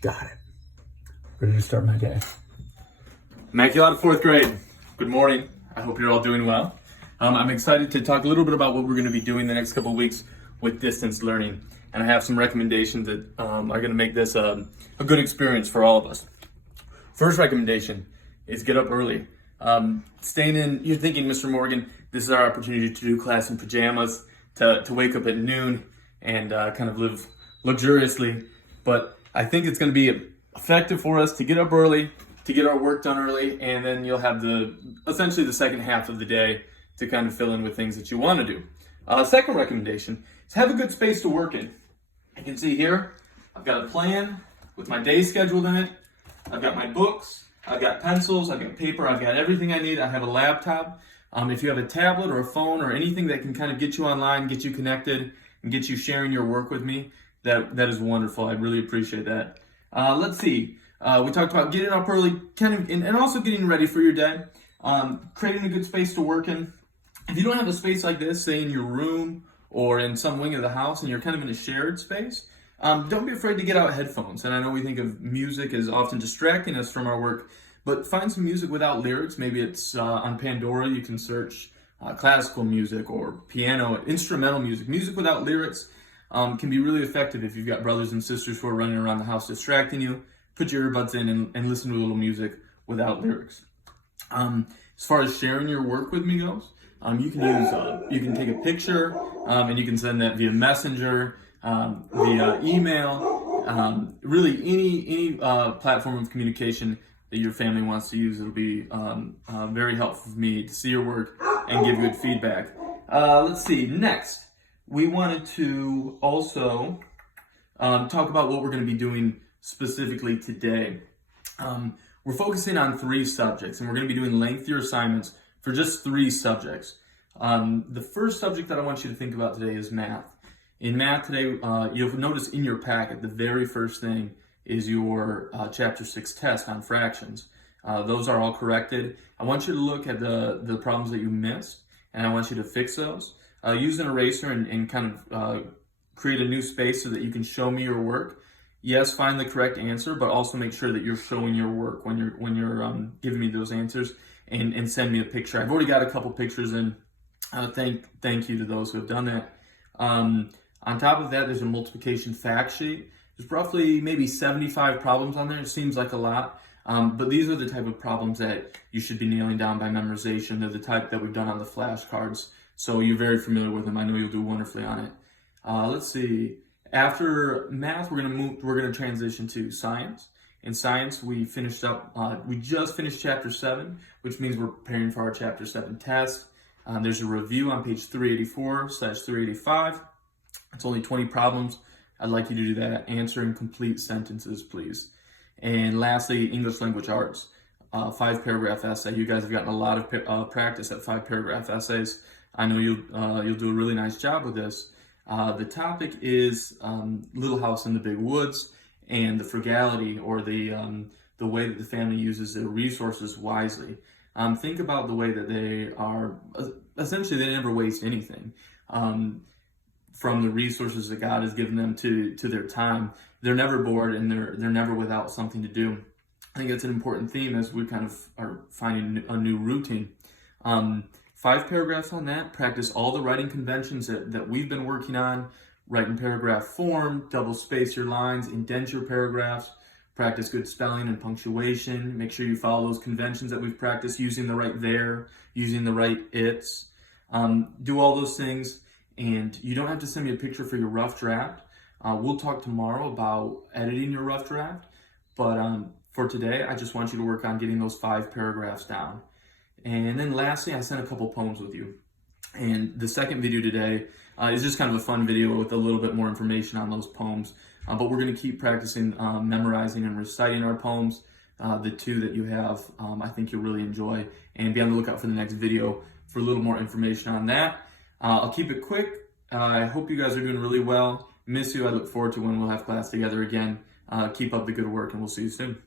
Got it. Ready to start my day. Immaculata fourth grade. Good morning. I hope you're all doing well. I'm excited to talk a little bit about what we're going to be doing the next couple of weeks with distance learning. And I have some recommendations that are going to make this a good experience for all of us. First recommendation is get up early. Staying in, you're thinking, Mr. Morgan, this is our opportunity to do class in pajamas, to wake up at noon and kind of live luxuriously. But I think it's going to be effective for us to get up early, to get our work done early, and then you'll have essentially the second half of the day to kind of fill in with things that you want to do. Second recommendation is have a good space to work in. You can see here, I've got a plan with my day scheduled in it. I've got my books, I've got pencils, I've got paper, I've got everything I need. I have a laptop. If you have a tablet or a phone or anything that can kind of get you online, get you connected, and get you sharing your work with me, that is wonderful. I really appreciate that. Let's see. We talked about getting up early, and also getting ready for your day. Creating a good space to work in. If you don't have a space like this, say in your room or in some wing of the house, and you're kind of in a shared space, don't be afraid to get out headphones. And I know we think of music as often distracting us from our work, but find some music without lyrics. Maybe it's on Pandora. You can search classical music or piano, instrumental music. Music without lyrics can be really effective if you've got brothers and sisters who are running around the house distracting you. Put your earbuds in and listen to a little music without lyrics. As far as sharing your work with me goes, you can take a picture and you can send that via Messenger, via email, really any platform of communication that your family wants to use. It'll be very helpful for me to see your work and give good feedback. Let's see, next, we wanted to also talk about what we're going to be doing specifically today. We're focusing on 3 subjects, and we're going to be doing lengthier assignments for just 3 subjects. The first subject that I want you to think about today is math. In math today, you'll notice in your packet, the very first thing is your Chapter 6 test on fractions. Those are all corrected. I want you to look at the problems that you missed, and I want you to fix those. Use an eraser and kind of create a new space so that you can show me your work. Yes, find the correct answer, but also make sure that you're showing your work when you're giving me those answers, and send me a picture. I've already got a couple pictures in. Thank you to those who have done that. On top of that, there's a multiplication fact sheet. There's roughly maybe 75 problems on there. It seems like a lot, but these are the type of problems that you should be nailing down by memorization. They're the type that we've done on the flashcards, so you're very familiar with them. I know you'll do wonderfully on it. Let's see. After math, we're gonna transition to science. In science, we just finished Chapter 7, which means we're preparing for our Chapter 7 test. There's a review on page 384/385. It's only 20 problems. I'd like you to do that. Answer in complete sentences, please. And lastly, English language arts, 5-paragraph essay. You guys have gotten a lot of practice at 5-paragraph essays. I know you'll do a really nice job with this. The topic is Little House in the Big Woods and the frugality, or the way that the family uses their resources wisely. Think about the way that they are, essentially they never waste anything. From the resources that God has given them to their time, they're never bored, and they're never without something to do. I think that's an important theme as we kind of are finding a new routine. 5 paragraphs on that. Practice all the writing conventions that we've been working on. Write in paragraph form, double space your lines, indent your paragraphs, practice good spelling and punctuation. Make sure you follow those conventions that we've practiced, using the right there, using the right its. Do all those things, and you don't have to send me a picture for your rough draft. We'll talk tomorrow about editing your rough draft, but for today, I just want you to work on getting those 5 paragraphs down. And then lastly, I sent a couple poems with you. And the second video today is just kind of a fun video with a little bit more information on those poems. But we're going to keep practicing memorizing and reciting our poems. The 2 that you have, I think you'll really enjoy. And be on the lookout for the next video for a little more information on that. I'll keep it quick. I hope you guys are doing really well. Miss you. I look forward to when we'll have class together again. Keep up the good work, and we'll see you soon.